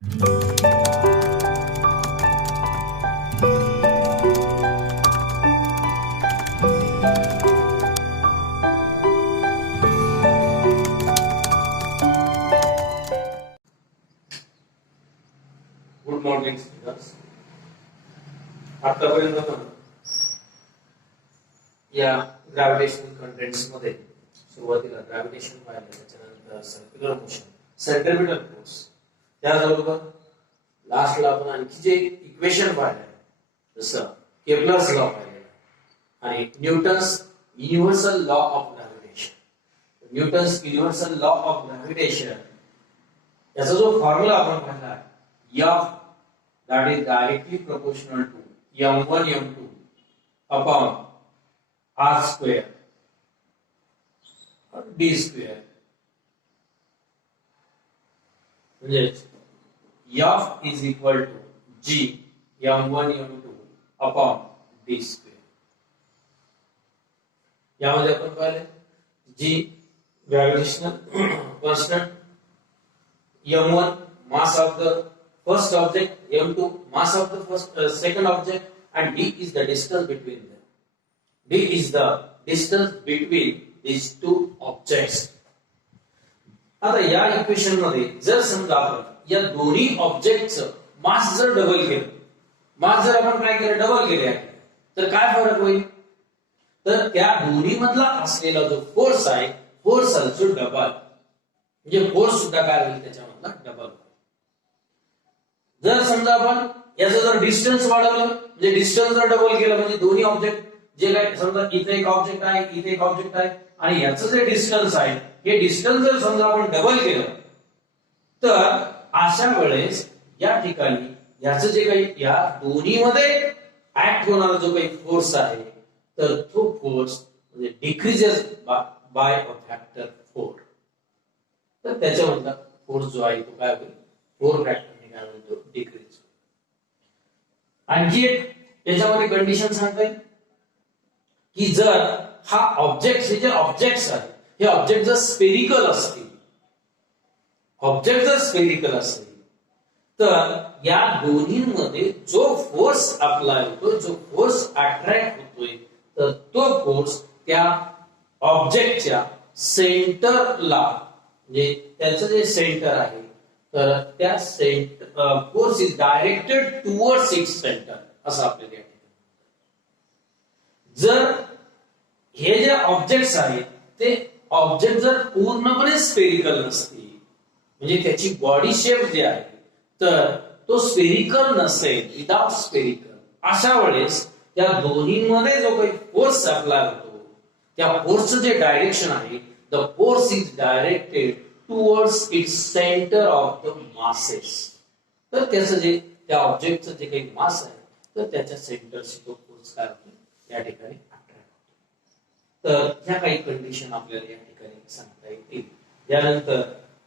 Good morning students. आतापर्यंत आपण या ग्रॅव्हिटेशनल कंटेंट्स मध्ये सुरुवातीला ग्रॅव्हिटेशन पाहिलं, त्याच्यानंतर सर्क्युलर मोशन, सेंट्रिपिटल फोर्स, त्याचबरोबर लास्टला आपण आणखी जे इक्वेशन पाहिले जसं केप्लर्स लॉ पाहिलेला आणि Newton's universal law of gravitation. Newton's universal law of gravitation याचा जो फॉर्म्युला आपण पाहिला F that is directly proportional to m1 m2 upon r square or d square. म्हणजे F is equal to G m1 m2 upon d square. यामध्ये आपण पाहिले G gravitational constant, m1 mass of the first object, m2 mass of the second object, and d is the distance between them. D is the distance between these two objects. आता या equation मध्ये जर समजा आपण या दोन्ही ऑब्जेक्टचं मास जर double केलं, मास जर आपण काय केलं डबल केले तर काय फरक होईल, तर त्या दोन्ही मधला असलेला जो फोर्स आहे फोर्स also डबल, म्हणजे फोर्स सुद्धा काय होईल त्याच्यामधला डबल. जर समजा आपण याचं जर डिस्टन्स वाढवलं, म्हणजे डिस्टन्स जर डबल केलं, म्हणजे दोन्ही ऑब्जेक्ट जे काय समजा इथे एक ऑब्जेक्ट आहे, इथे एक ऑब्जेक्ट आहे आणि याचं जे डिस्टन्स आहे हे डिस्टन्स जर समजा आपण डबल केलं तर अशा वेळेस या ठिकाणी याचं जे काही या दोन्ही मध्ये ऍक्ट होणारा जो काही फोर्स आहे तर तो फोर्स म्हणजे डिक्रीजेस बाय अ फॅक्टर 4. तर त्याच्यामधला फोर्स जो आहे तो काय होईल 4 फॅक्टर डिक्रीज. आणखी एक याच्यामध्ये कंडिशन सांगता येईल की जर हा ऑब्जेक्ट हे जे ऑब्जेक्ट्स आहे हे ऑब्जेक्ट जर स्फेरिकल असतील, ऑब्जेक्ट जर स्फेरिकल असेल तर या दोन्हीमध्ये जो फोर्स अप्लाय होतो, जो फोर्स अट्रॅक्ट होतोय तर तो फोर्स त्या ऑब्जेक्टच्या सेंटरला, म्हणजे त्याचं जे सेंटर आहे तर त्या force is directed towards its centre असं आपल्याला या ठिकाणी. जर हे जे ऑब्जेक्ट्स आहेत ते ऑब्जेक्ट जर पूर्णपणे स्फेरिकल नसतील, म्हणजे त्याची बॉडी शेप जे आहे तर तो स्फेरिकल नसेल, विदाउट स्फेरिकल, अशा वेळेस त्या दोन्हीमध्ये जो काही फोर्स अप्लाय होतो त्या फोर्सचं जे डायरेक्शन आहे the force is directed towards its center of the masses. तर त्याचं जे त्या ऑब्जेक्टचं जे काही मास आहे तर त्याच्या सेंटरशी तो फोर्स काय होतो या ठिकाणी अट्रॅक्ट होतो. तर ह्या काही कंडिशन आपल्याला या ठिकाणी सांगता येतील. यानंतर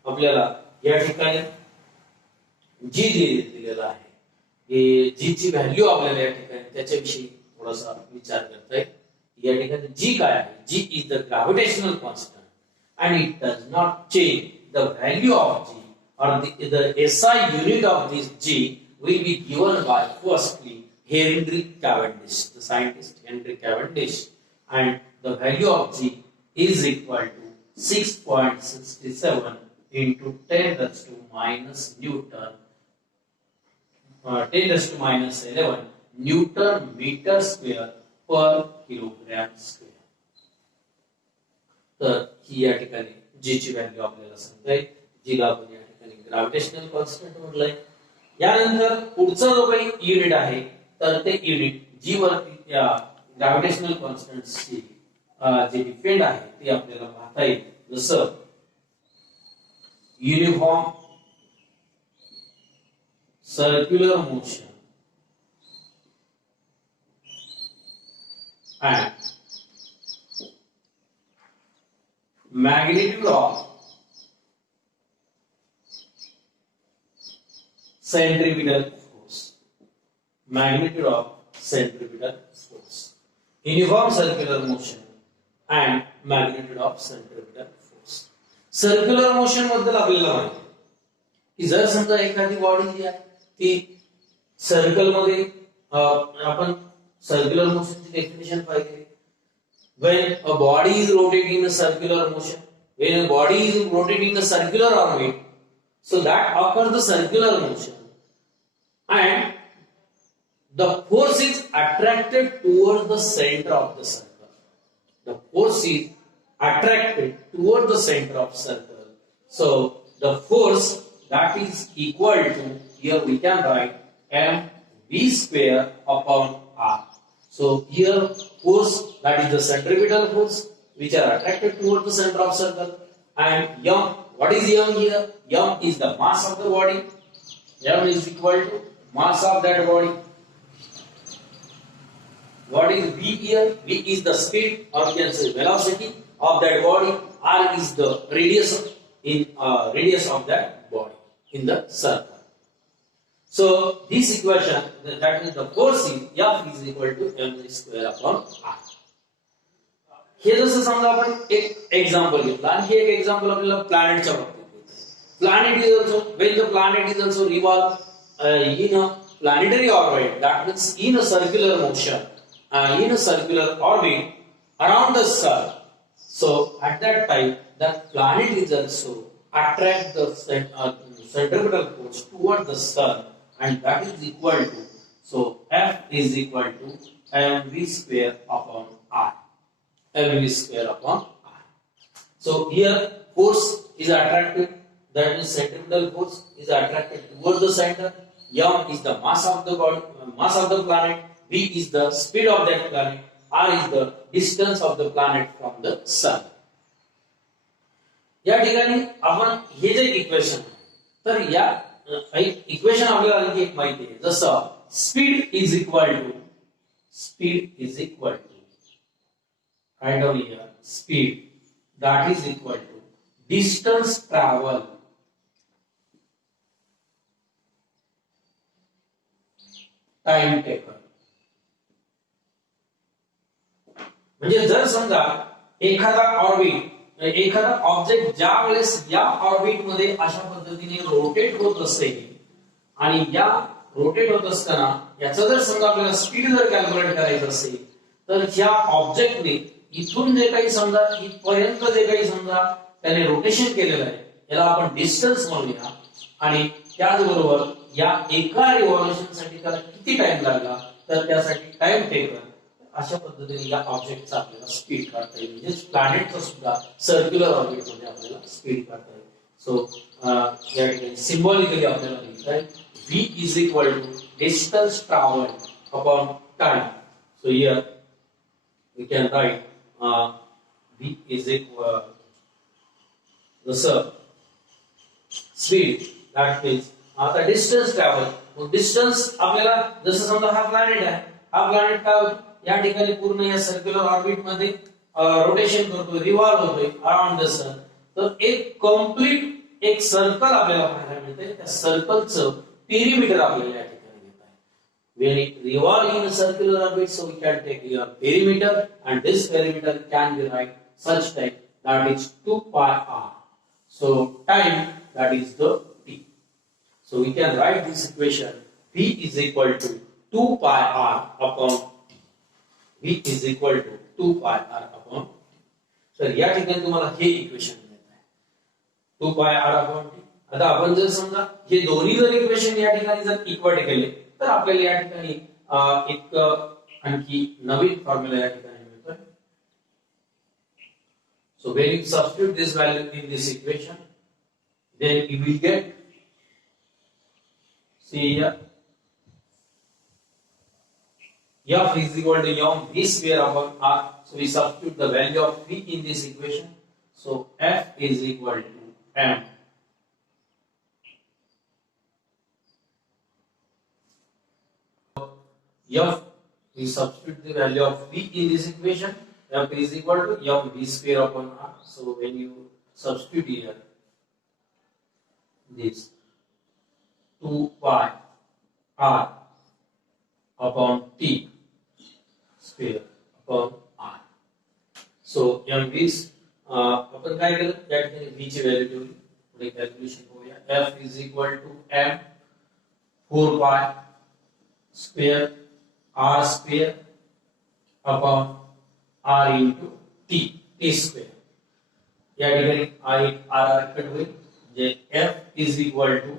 आपल्याला या ठिकाणी जी दिलेला आहे हे जी ची व्हॅल्यू आपल्याला या ठिकाणी त्याच्याविषयी थोडासा विचार करता येईल. या ठिकाणी जी काय आहे, G is the gravitational constant and it does not change. The value of G or the SI unit of this G will be given by firstly Henry Cavendish, the scientist Henry Cavendish, and the value of G is equal to 6.67 into 10 raised to minus Newton, 10 raised to minus 11 Newton meter square per kilogram square. तर ही या ठिकाणी जी ची value आपल्याला सांगता येईल, जीला आपण या ठिकाणी ग्रॅव्हिटेशनल कॉन्स्टंट म्हटलंय. यानंतर पुढचा जो काही युनिट आहे तर ते युनिट जी वरती या ग्रॅव्हिटेशनल कॉन्स्टंटची जे डिपेंड आहे ते आपल्याला पाहता येईल. जसं uniform circular motion and magnitude of centripetal force, magnitude of centripetal force, uniform circular motion and magnitude of centripetal force. Circular motion बद्दल आपल्याला माहिती आहे. की जर समजा एखादी बॉडी जी आहे ती सर्कल मध्ये आपण सर्क्युलर मोशनची डेफिनेशन पाहिली. when a body is rotating in a circular motion, when a body is rotating in a circular orbit, so that occurs the circular motion and the force is attracted towards the center of the circle. The force is attracted towards the center of circle. So the force that is equal to, here we can write mv square upon r. So here force, that is the centripetal force which are attracted towards the center of circle, and m, what is m here? M is the mass of the body. M is equal to mass of that body. What is v here? V is the speed or you can say velocity of that body. R is the radius radius of that body in the circle. So this equation, that is the force is F is equal to mv square upon r. हे जसं समजा आपण एक example घेतलं, आणखी एक example आपल्याला प्लॅनेटच्या बाबतीत घेतलं. Planet is also, when the planet is also revolve in a planetary orbit, that means in a circular motion, in a circular orbit around the sun. So at that time the planet is also attract the centripetal force toward the sun, and that is equal to, so F is equal to mv square upon r. mv square upon r. So here force is attracted, that means centripetal force is attracted towards the center. M is the mass of the body, mass of the planet. V is the speed of that planet. R is the distance of the planet from the sun. या ठिकाणी आपण हे जे equation, तर या equation आपल्याला आणखी एक माहिती आहे, जसं speed is equal to, speed is equal to, write down here, speed that is equal to distance travel time taken. म्हणजे जर समजा एखादा ऑर्बिट, एखादा ऑब्जेक्ट ज्या वेळेस या ऑर्बिट मध्ये अशा पद्धतीने रोटेट होत असेल आणि या रोटेट होत असताना याचा जर समजा आपल्याला स्पीड जर कॅल्क्युलेट करायचं असेल, तर ह्या ऑब्जेक्टने इथून जे काही समजा इथपर्यंत जे काही समजा त्याने रोटेशन केलेलं आहे याला आपण डिस्टन्स म्हणूया, आणि त्याचबरोबर या एका रिव्हॉल्यूशन साठी त्याला किती टाइम लागला, तर त्यासाठी टाइम टेकन, अशा पद्धतीने या ऑब्जेक्टचा आपल्याला स्पीड काढता येईल. म्हणजे प्लॅनेटचा सुद्धा सर्क्युलर ऑर्बिट मध्ये आपल्याला स्पीड काढता येईल. सो या ठिकाणी सिम्बॉलिकली आपल्याला लिहिता येईल v is equal to distance traveled upon time. So here we can write v is equal the speed, that means आता distance travel. मग डिस्टन्स आपल्याला जसं समजा हा प्लॅनेट आहे, हा प्लॅनेट काय होतो या ठिकाणी पूर्ण या सर्क्युलर ऑर्बिट मध्ये रोटेशन करतोय, रिव्हॉल्व होतोय अराउंड द सन. तर एक कम्प्लीट एक सर्कल आपल्याला पाहायला मिळते. त्या सर्कलचं पेरिमीटर आपल्याला या ठिकाणी घेत आहे. when it revolve in a circular orbit, so we can take your perimeter, and this perimeter can be write such type that is 2 pi r. So time, that is the t. So we can write this equation v is equal to 2 pi r upon t. v is equal to 2 pi r upon t. तर या ठिकाणी तुम्हाला हे equation मिळत आहे 2 pi r upon t. आता आपण जर समजा हे दोन्ही जर इक्वेशन या ठिकाणी जर इक्वेट केले, तर आपल्याला या ठिकाणी एक आणखी नवीन फॉर्म्युला या ठिकाणी मिळतोय. So when you substitute this value in this equation, then you will get, see here, f is equal to mv square upon r. So we substitute the value of v in this equation. So f is equal to m f, we substitute the value of v in this equation. F is equal to mv square upon r. So when you substitute here this 2 pi r upon t square upon r. So mv आपण काय केलं, या ठिकाणी v ची value ठेवली, पुढे calculation करूया. F is equal to m 4 pi square r square upon r into t square. या ठिकाणी r कट होईल म्हणजे F is equal to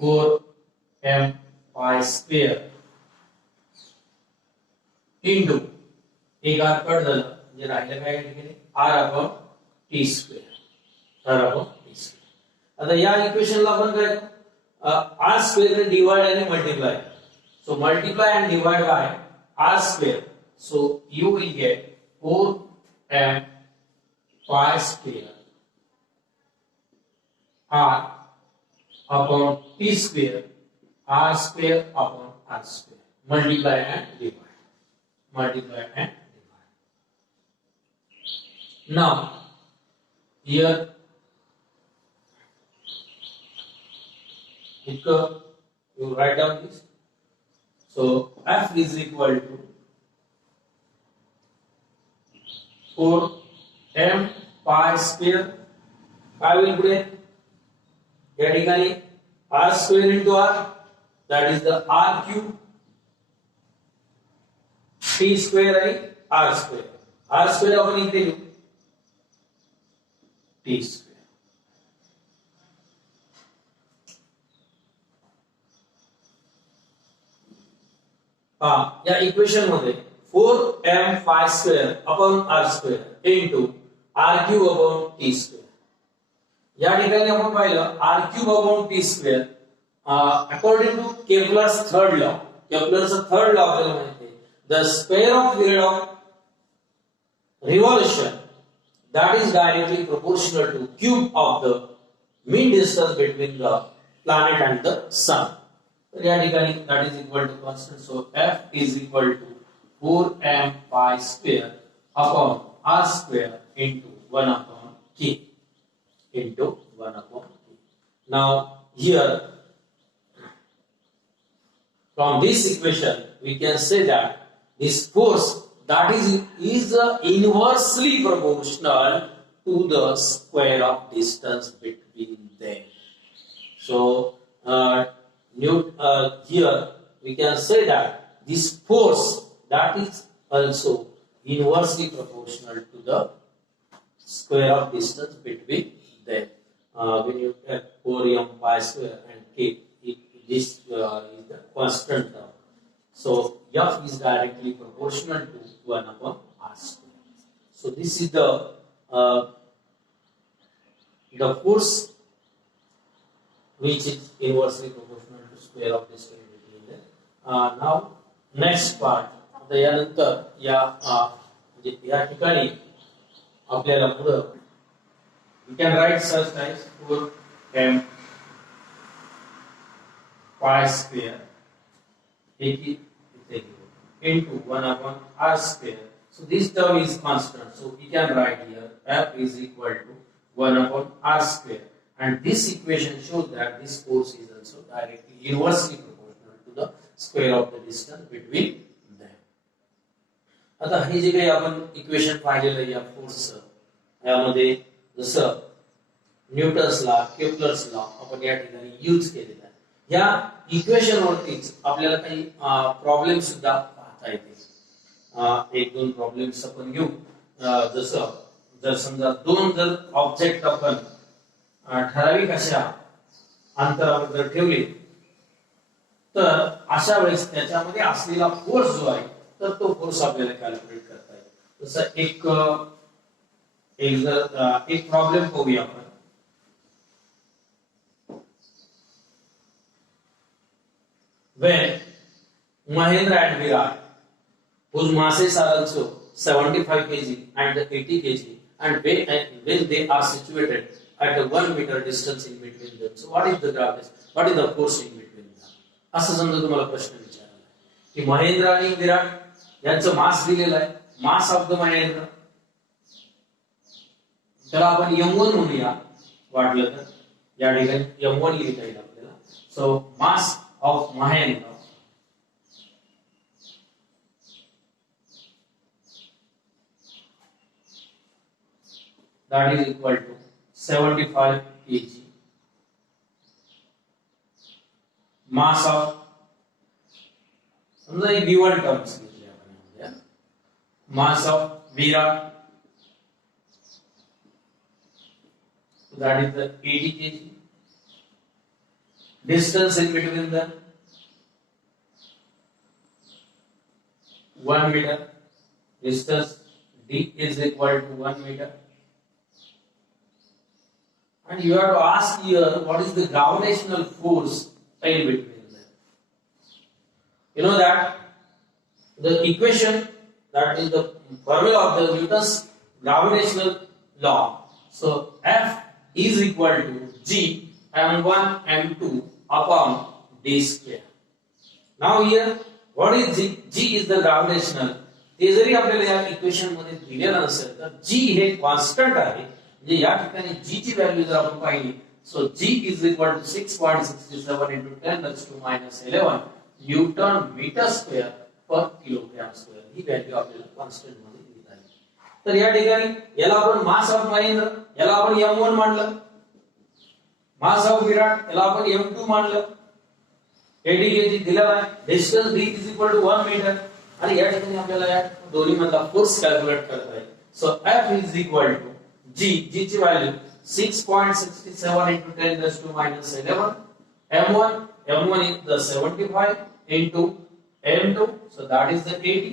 4m pi square into एक r कट झालं म्हणजे राहिलं काय या ठिकाणी r upon t square. r upon t square. आता या इक्वेशनला आपण काय r स्क्वेअर ने डिवाइड आणि multiply. So multiply and divide by r square. So you will get 4m pi square r upon t square r square upon r square. Multiply and divide. Multiply and divide. Now here you write down this. So F is equal to 4m pi square. I will put it या ठिकाणी r square into r, that is the r cube, t square आणि r square. r square आपण इथे लिहू t square. या equation मध्ये 4m pi square upon r square into r cube upon t square. या ठिकाणी आपण पाहिलं r cube upon t square according to Kepler's third law. Kepler's third law आपल्याला माहिती आहे, the square of period of revolution that is directly proportional to cube of the mean distance between the planet and the sun. तर या ठिकाणी that is equal to constant. So F is equal to 4m pi square upon r square into 1 upon k into 1 upon k. Now here from this equation we can say that this force that is inversely proportional to the square of distance between them. So here we can say that this force that is also inversely proportional to the square of distance between them. When you have 4m pi square and k, this is the constant term. So F is directly proportional to 1 upon r square. So this is the force which is inversely proportional to square of the square between them. Now next part. आता यानंतर म्हणजे या ठिकाणी आपल्याला पुढे we can write such as 4m pi square into 1 upon r square. So this term is constant. So we can write here F is equal to 1 upon r square. And this equation shows that this force is also directly inversely proportional to the square of the distance between them. आता हे जे काही आपण equation पाहिलेलं आहे या फोर्सचं, यामध्ये जसं न्यूटन्स लॉ, केपलर्स लॉ आपण या ठिकाणी यूज केलेला आहे. या इक्वेशन वरतीच आपल्याला काही प्रॉब्लेम सुद्धा पाहता येतील. एक दोन प्रॉब्लेम्स आपण घेऊ. जसं जर समजा जर ऑब्जेक्ट आपण ठराविक अशा अंतरावर जर ठेवले तर अशा वेळेस त्याच्यामध्ये असलेला फोर्स जो आहे तर तो फोर्स आपल्याला कॅल्क्युलेट करता येईल. जसं एक प्रॉब्लेम पाहूया आपण. When Mahendra and Virat, whose masses are also 75 kg and 80 kg, and when they are situated at a 1 meter distance in between them, so what is the gravity? What is the force in between them? असं समजा तुम्हाला प्रश्न विचारला की महेंद्र आणि विराट यांचं मास दिलेलं आहे. मास ऑफ द महेंद्र त्याला आपण m1 म्हणूया वाटलं तर. या ठिकाणी m1 लिहिता येईल आपल्याला. So mass of Mahendra that is equal to 75 kg. Mass of समजा हे गिवन टर्म्स घेतले आपण यामध्ये. Mass of Virat, that is the 80 kg. Distance in between them 1 meter. Distance D is equal to 1 meter. And you have to ask here what is the gravitational force in between them. You know that the equation, that is the formula of the Newton's gravitational law. So F is equal to G m1 m2 upon d square. Now here what is G? G is the gravitational. ते जरी आपल्याला या equation मध्ये दिलेलं नसेल तर G हे constant आहे. म्हणजे या ठिकाणी G ची व्हॅल्यू जर आपण पाहिली, so G is equal to 6.67 into 10 raised to minus 11 newton metre square per kilogram square ही व्हॅल्यू आपल्याला कॉन्स्टंट मध्ये दिली आहे. तर या ठिकाणी याला आपण मास ऑफ महेंद्र, याला आपण m1 मानलं. मास ऑफ विराट याला आपण m2 मानलं. 80 kg दिलेला आहे. Distance d is equal to 1 metre. आणि या ठिकाणी आपल्याला या दोन्ही मधला फोर्स कॅल्क्युलेट करता येईल. So F is equal to G ची value 6.67 into 10 raised to minus 11. M1 is the 75 into M2, so that is the 80.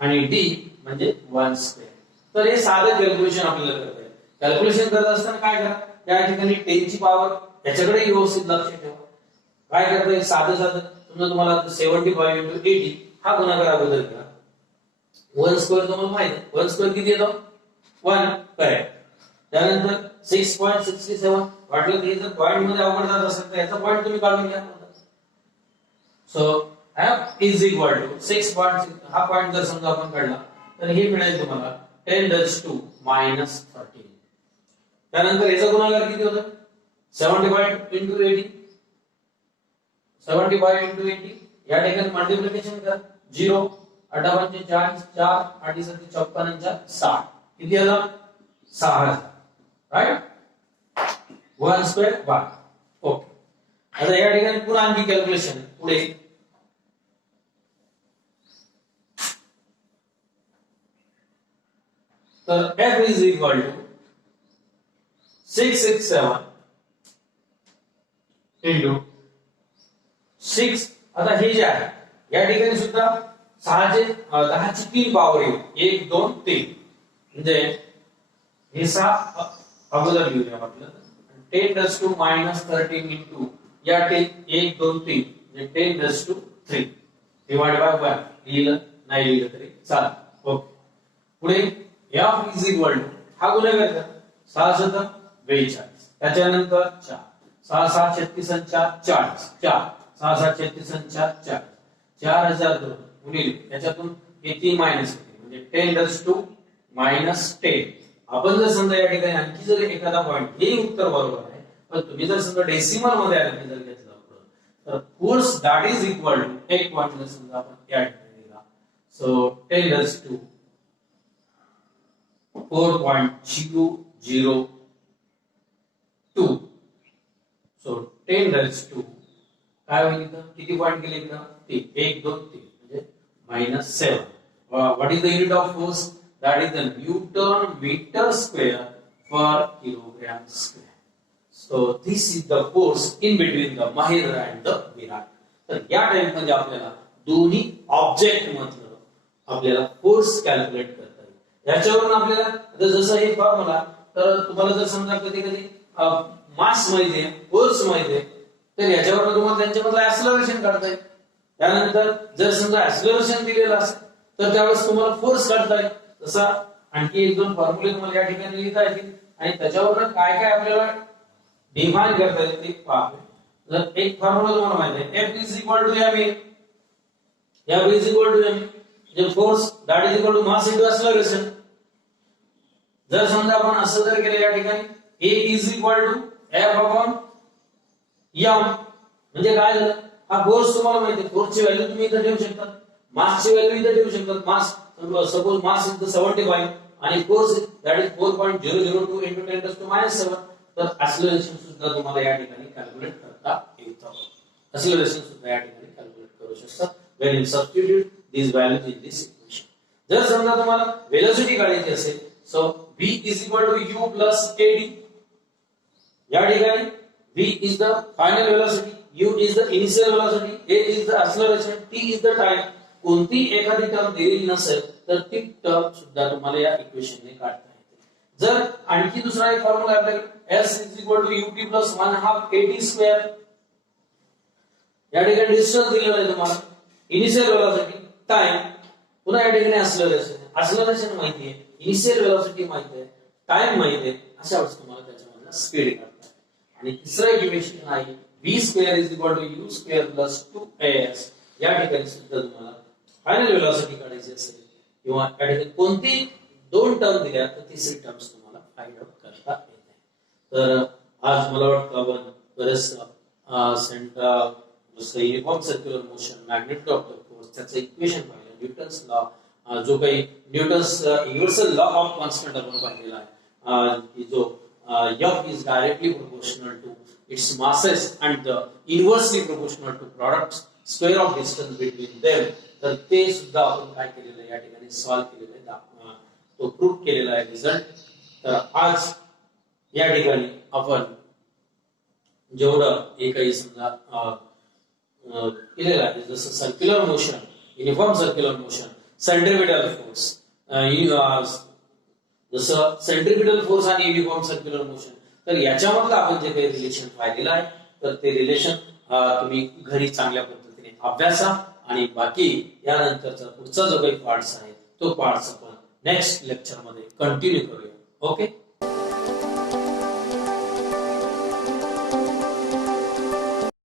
आणि D म्हणजे 1 स्क्वेअर. तर हे साधे कॅल्क्युलेशन आपल्याला करता येईल. कॅल्क्युलेशन करत असताना काय करा, या ठिकाणी 10 ची पॉवर याच्याकडे व्यवस्थित लक्ष ठेवा. काय करता येईल, साधं समजा तुम्हाला 75 into 80 हा गुणाकार अगोदर करा. 1 स्क्वेअर तुम्हाला माहिती आहे. 1 स्क्वेअर किती येतो, 1. करेक्ट. त्यानंतर 6.67 वाटलं की जर पॉइंट मध्ये अवघड जात असेल तर याचा पॉइंट तुम्ही काढून घ्या. So F is equal to 6.6 हा पॉइंट जर समजा आपण काढला तर हे मिळेल तुम्हाला 10 raised to minus 13. त्यानंतर याचा गुणाकार किती होतो, 75 into 80. 75 into 80 या ठिकाणी मल्टिप्लिकेशन करा. 0 8 पंचे 40 4 8 7 54 60 किती आला, 6000. राइट. 1 स्क्वेअर 1. ओके. आता या ठिकाणी पुन्हा आणखी कॅल्क्युलेशन पुढे. तर F is equal to 667 into 6. आता हे जे आहे या ठिकाणी सुद्धा 10 ची 3 पॉवर येईल. 1 2 3 म्हणजे हे 6 अगोदर लिहूया म्हटलं. 10 raised to minus 13 into या 1 2 3 म्हणजे 10 raised to 3 divided by 1 लिहिलं नाही लिहिलं तरी चालेल. ओके. पुढे F is equal to हा गुणाकार करा. 6 7 42. त्याच्यानंतर 4 6 7 36 आणि 4 40 4 6 7 36 आणि 4 40 4002 गुणिले त्याच्यातून हे 3 मायनस होते म्हणजे 10 raised to minus 10. आपण जर समजा या ठिकाणी आणखी जर एखादा पॉइंट, हे उत्तर बरोबर आहे, पण तुम्ही जर समजा डेसिमल मध्ये आणखी जर घेतलं तर force that is equal to एक पॉइंट जर समजा आपण या ठिकाणी दिला, so 10 raised to 4.002. So 10 raised to काय होईल इथं, किती पॉइंट केले इथं, 3 1 2 3 म्हणजे -7. What is the unit of force, that is the Newton meter square per kilogram square. So this is the force in between the Mahendra and the Virat. तर या time मध्ये आपल्याला दोन्ही ऑब्जेक्ट मधलं आपल्याला फोर्स कॅल्क्युलेट करता येईल. याच्यावरून आपल्याला जसं हे फॉर्म्युला, तर तुम्हाला जर समजा कधी कधी मास माहिती आहे, फोर्स माहिती आहे, तर याच्यावरून तुम्हाला त्यांच्यामधलं ऍक्सलरेशन काढता येईल. त्यानंतर जर समजा ऍक्सलरेशन दिलेलं असेल तर त्यावेळेस तुम्हाला फोर्स काढता येईल. तसा आणखी एक दोन फॉर्म्युले तुम्हाला या ठिकाणी लिहिता येतील आणि त्याच्यावर काय काय आपल्याला डिफाइन करता येईल ते पहा. जर एक फॉर्म्युला तुम्हाला माहिती आहे, F is equal to ma, F is equal to m, जे force that is equal to mass into acceleration. जर समजा आपण असं जर केलं या ठिकाणी A is equal to F upon m, म्हणजे काय झालं, हा फोर्स तुम्हाला माहिती आहे, फोर्सची व्हॅल्यू तुम्ही इथे ठेवू शकता, मासची व्हॅल्यू इथे ठेवू शकता. मास सपोज मास इज 75 आणि फोर्स दॅट इज 4.002 into 10⁻⁷. तर ऍक्सिलरेशन सुद्धा तुम्हाला या ठिकाणी कॅल्क्युलेट करता येतं. ऍक्सिलरेशन सुद्धा या ठिकाणी कॅल्क्युलेट करू शकता when you substitute these values in this equation. जर समजा तुम्हाला वेलोसिटी काढायची असेल, so v is equal to u plus kd. या ठिकाणी v is the final velocity, u is the initial velocity, a is the acceleration, t is the time. कोणती एखादी term दिलेली नसेल तर ती टर्म सुद्धा तुम्हाला या इक्वेशनने काढता येते. जर आणखी दुसरा एक फॉर्म्युला आपल्याकडे s is equal to ut plus 1/2 at square. या ठिकाणी डिस्टन्स दिलेला आहे तुम्हाला, इनिशियल वेलोसिटी, टाइम, पुन्हा या ठिकाणी ऍक्सिलरेशन माहिती आहे, इनिशियल वेलोसिटी माहिती आहे, टाइम माहिती आहे. अशा वेळेस तुम्हाला त्याच्यामधला स्पीड काढता येईल. आणि तिसरं इक्वेशन आहे v square is equal to u square plus 2as. या ठिकाणी सुद्धा तुम्हाला फायनल वेलोसिटी काढायची असेल किंवा या ठिकाणी कोणती दोन टर्म दिल्या तर तिसरी टर्म्स तुम्हाला फाइंड आउट करता येते. तर आज मला वाटतं आपण बरेच सेंटर जसं uniform circular motion, magnetic of the force, त्याचं इक्वेशन पाहिलं, न्यूटन्स लॉ, जो काही Newton's universal law of constant आपण पाहिलेला आहे, की जो F is directly proportional to its masses and inversely proportional to products square of distance between them. तर ते सुद्धा आपण काय केलेलं आहे या ठिकाणी सॉल्व्ह केलेलं आहे, तो प्रूव्ह केलेला आहे रिझल्ट. तर आज या ठिकाणी आपण जेवढं हे काही समजा केलेलं आहे जसं circular motion, uniform circular motion, centripetal force, जसं सेंट्रिपिटल फोर्स आणि युनिफॉर्म सर्क्युलर मोशन, तर याच्यामधलं आपण जे काही रिलेशन पाहिलेलं आहे तर ते रिलेशन तुम्ही घरी चांगल्या पद्धतीने अभ्यासा. आणि बाकी यानंतरचा पुढचा जो काही पार्ट्स आहे तो पार्ट्स आपण नेक्स्ट लेक्चर मध्ये कंटिन्यू करूया. ओके.